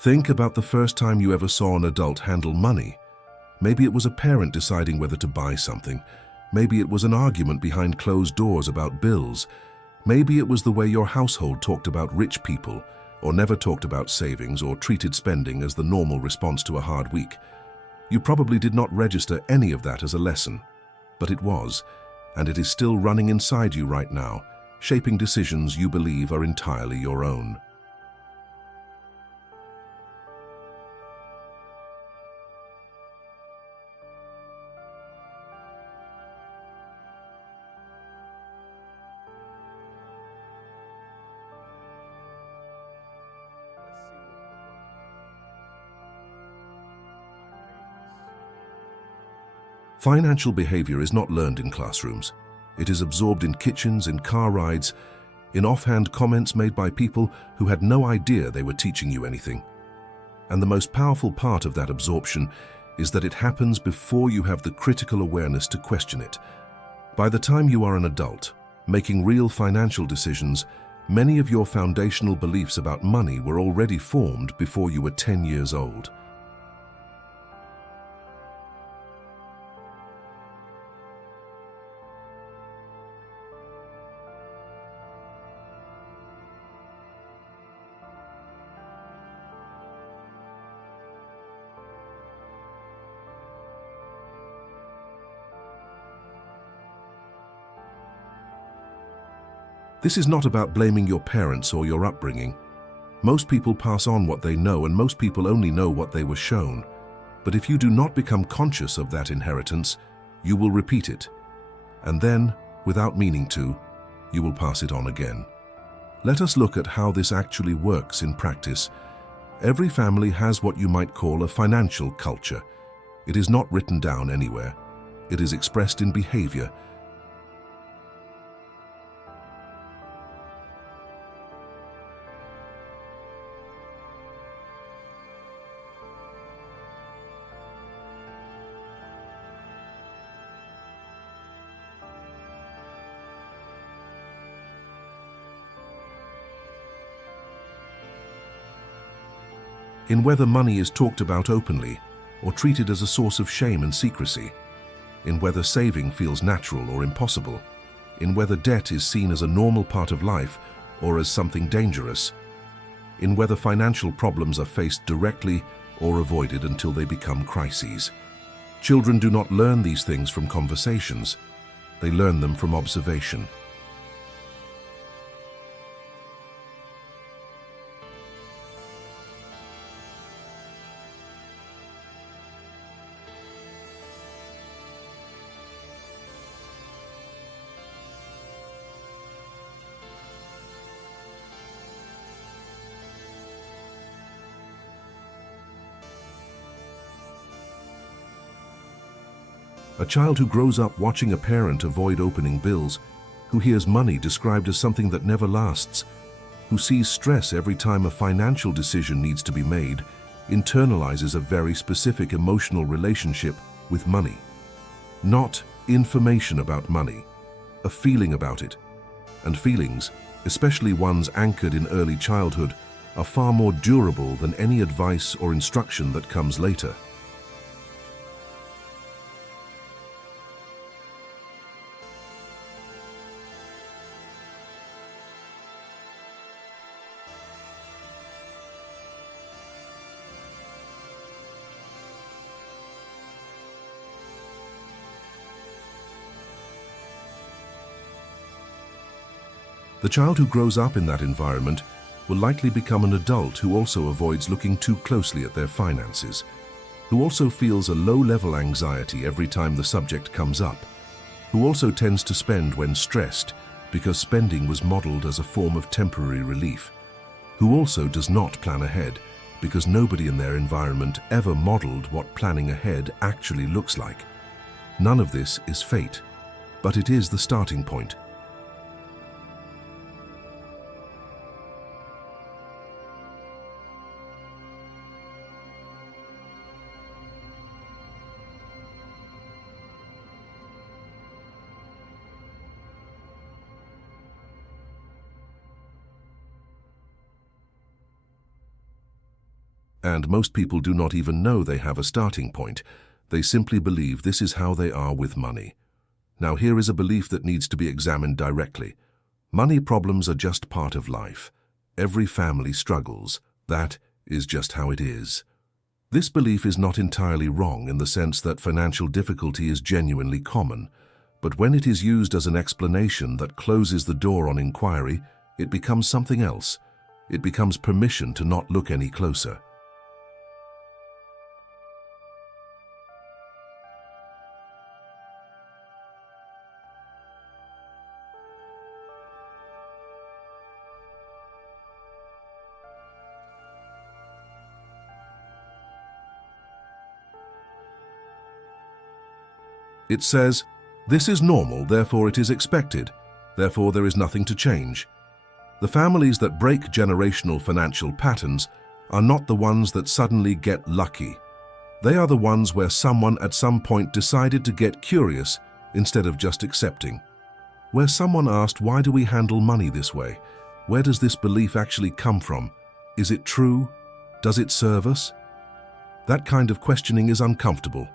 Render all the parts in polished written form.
Think about the first time you ever saw an adult handle money. Maybe it was a parent deciding whether to buy something. Maybe it was an argument behind closed doors about bills. Maybe it was the way your household talked about rich people, or never talked about savings, or treated spending as the normal response to a hard week. You probably did not register any of that as a lesson, but it was, and it is still running inside you right now, shaping decisions you believe are entirely your own. Financial behavior is not learned in classrooms. It is absorbed in kitchens, in car rides, in offhand comments made by people who had no idea they were teaching you anything. And the most powerful part of that absorption is that it happens before you have the critical awareness to question it. By the time you are an adult, making real financial decisions, many of your foundational beliefs about money were already formed before you were 10 years old. This is not about blaming your parents or your upbringing. Most people pass on what they know, and most people only know what they were shown. But if you do not become conscious of that inheritance, you will repeat it. And then, without meaning to, you will pass it on again. Let us look at how this actually works in practice. Every family has what you might call a financial culture. It is not written down anywhere. It is expressed in behavior. In whether money is talked about openly or treated as a source of shame and secrecy, in whether saving feels natural or impossible, in whether debt is seen as a normal part of life or as something dangerous, in whether financial problems are faced directly or avoided until they become crises. Children do not learn these things from conversations. They learn them from observation. A child who grows up watching a parent avoid opening bills, who hears money described as something that never lasts, who sees stress every time a financial decision needs to be made, internalizes a very specific emotional relationship with money. Not information about money, a feeling about it. And feelings, especially ones anchored in early childhood, are far more durable than any advice or instruction that comes later. The child who grows up in that environment will likely become an adult who also avoids looking too closely at their finances, who also feels a low-level anxiety every time the subject comes up, who also tends to spend when stressed because spending was modeled as a form of temporary relief, who also does not plan ahead because nobody in their environment ever modeled what planning ahead actually looks like. None of this is fate, but it is the starting point. And most people do not even know they have a starting point. They simply believe this is how they are with money. Now here is a belief that needs to be examined directly. Money problems are just part of life. Every family struggles. That is just how it is. This belief is not entirely wrong in the sense that financial difficulty is genuinely common, but when it is used as an explanation that closes the door on inquiry, it becomes something else. It becomes permission to not look any closer. It says, "This is normal, therefore it is expected, therefore there is nothing to change." The families that break generational financial patterns are not the ones that suddenly get lucky. They are the ones where someone at some point decided to get curious instead of just accepting. Where someone asked, why do we handle money this way? Where does this belief actually come from? Is it true? Does it serve us? That kind of questioning is uncomfortable.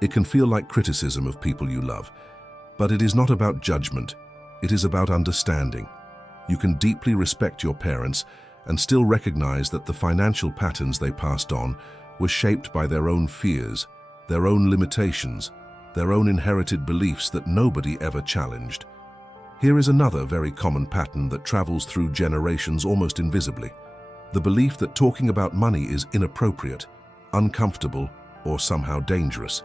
It can feel like criticism of people you love, but it is not about judgment. It is about understanding. You can deeply respect your parents and still recognize that the financial patterns they passed on were shaped by their own fears, their own limitations, their own inherited beliefs that nobody ever challenged. Here is another very common pattern that travels through generations almost invisibly. The belief that talking about money is inappropriate, uncomfortable, or somehow dangerous.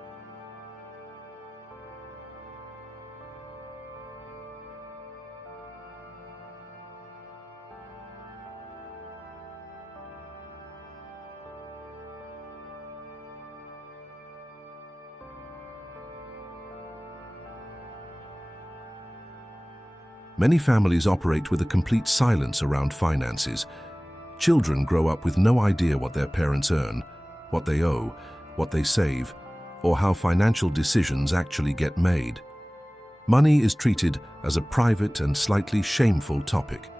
Many families operate with a complete silence around finances. Children grow up with no idea what their parents earn, what they owe, what they save, or how financial decisions actually get made. Money is treated as a private and slightly shameful topic.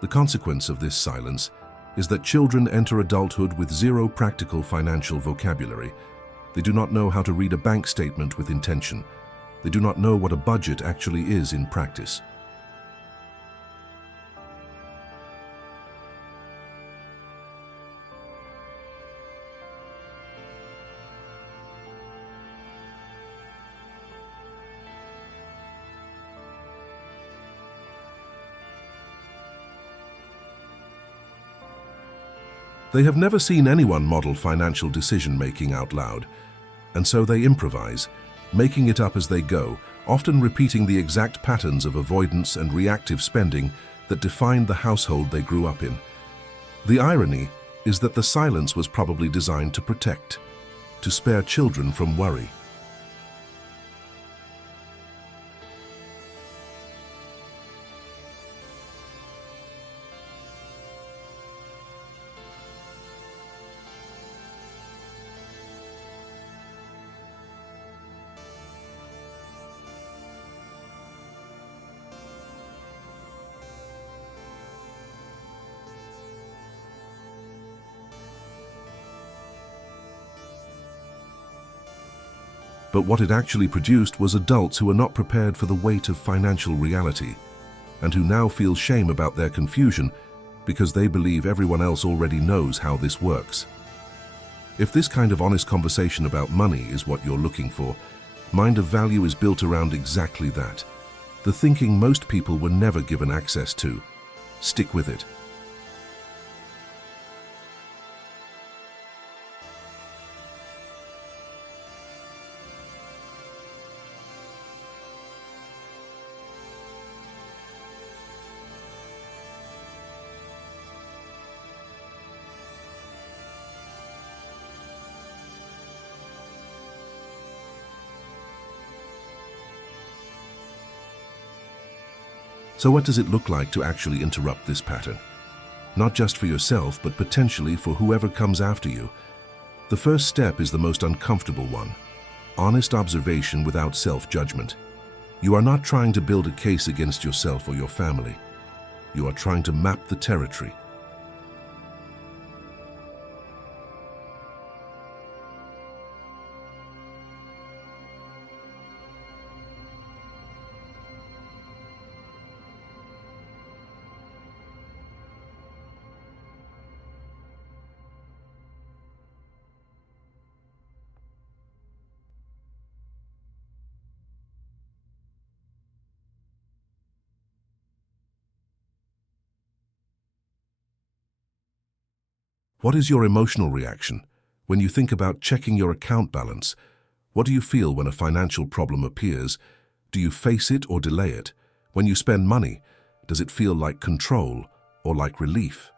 The consequence of this silence is that children enter adulthood with zero practical financial vocabulary. They do not know how to read a bank statement with intention. They do not know what a budget actually is in practice. They have never seen anyone model financial decision-making out loud, and so they improvise, making it up as they go, often repeating the exact patterns of avoidance and reactive spending that defined the household they grew up in. The irony is that the silence was probably designed to protect, to spare children from worry. But what it actually produced was adults who were not prepared for the weight of financial reality, and who now feel shame about their confusion because they believe everyone else already knows how this works. If this kind of honest conversation about money is what you're looking for, Mind of Value is built around exactly that. The thinking most people were never given access to. Stick with it. So what does it look like to actually interrupt this pattern? Not just for yourself, but potentially for whoever comes after you. The first step is the most uncomfortable one. Honest observation without self-judgment. You are not trying to build a case against yourself or your family. You are trying to map the territory. What is your emotional reaction when you think about checking your account balance? What do you feel when a financial problem appears? Do you face it or delay it? When you spend money, does it feel like control or like relief?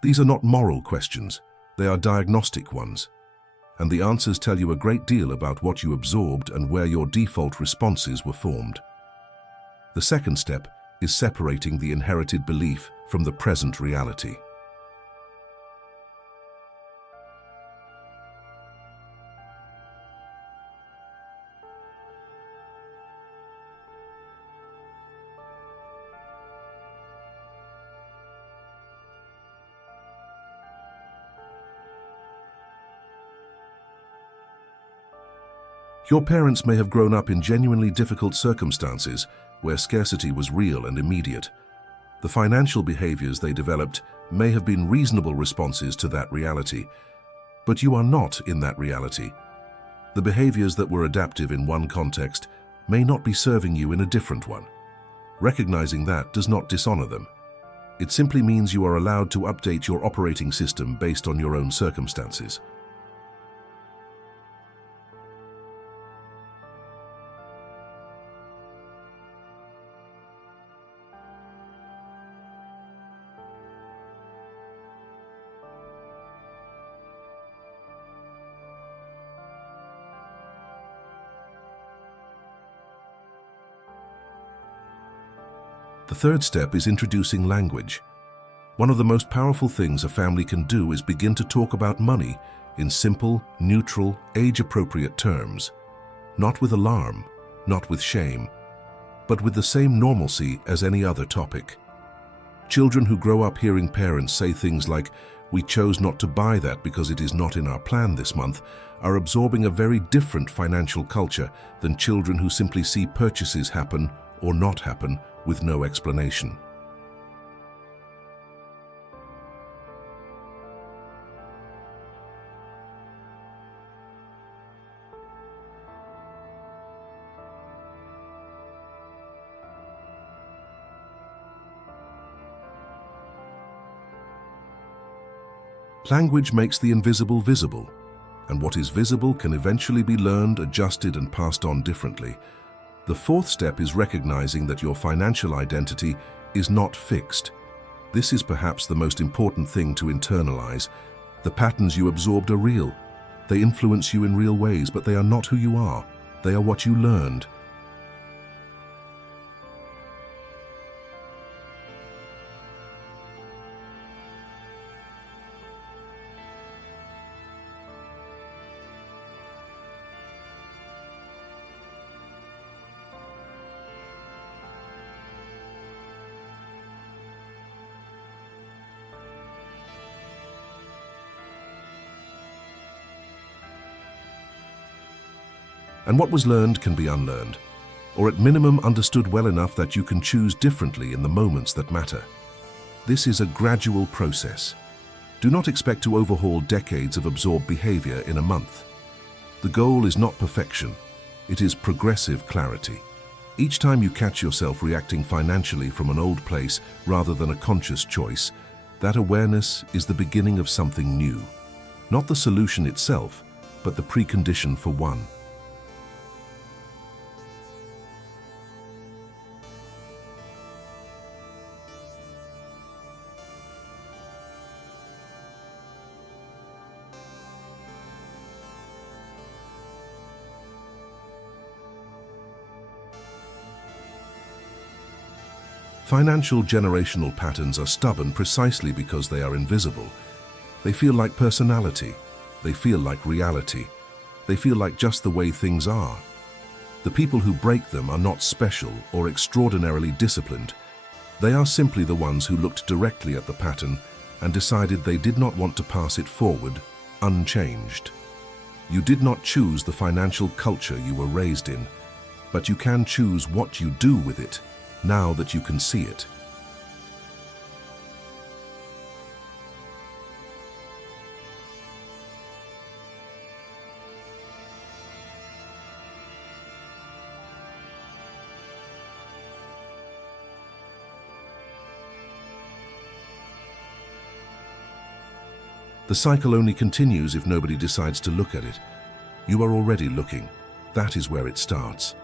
These are not moral questions, they are diagnostic ones. And the answers tell you a great deal about what you absorbed and where your default responses were formed. The second step is separating the inherited belief from the present reality. Your parents may have grown up in genuinely difficult circumstances where scarcity was real and immediate. The financial behaviors they developed may have been reasonable responses to that reality, but you are not in that reality. The behaviors that were adaptive in one context may not be serving you in a different one. Recognizing that does not dishonor them. It simply means you are allowed to update your operating system based on your own circumstances. The third step is introducing language. One of the most powerful things a family can do is begin to talk about money in simple, neutral, age-appropriate terms. Not with alarm, not with shame, but with the same normalcy as any other topic. Children who grow up hearing parents say things like, "We chose not to buy that because it is not in our plan this month," are absorbing a very different financial culture than children who simply see purchases happen or not happen with no explanation. Language makes the invisible visible, and what is visible can eventually be learned, adjusted, and passed on differently. The fourth step is recognizing that your financial identity is not fixed. This is perhaps the most important thing to internalize. The patterns you absorbed are real. They influence you in real ways, but they are not who you are. They are what you learned. And what was learned can be unlearned, or at minimum understood well enough that you can choose differently in the moments that matter. This is a gradual process. Do not expect to overhaul decades of absorbed behavior in a month. The goal is not perfection, it is progressive clarity. Each time you catch yourself reacting financially from an old place rather than a conscious choice, that awareness is the beginning of something new. Not the solution itself, but the precondition for one. Financial generational patterns are stubborn precisely because they are invisible. They feel like personality. They feel like reality. They feel like just the way things are. The people who break them are not special or extraordinarily disciplined. They are simply the ones who looked directly at the pattern and decided they did not want to pass it forward unchanged. You did not choose the financial culture you were raised in, but you can choose what you do with it now that you can see it. The cycle only continues if nobody decides to look at it. You are already looking. That is where it starts.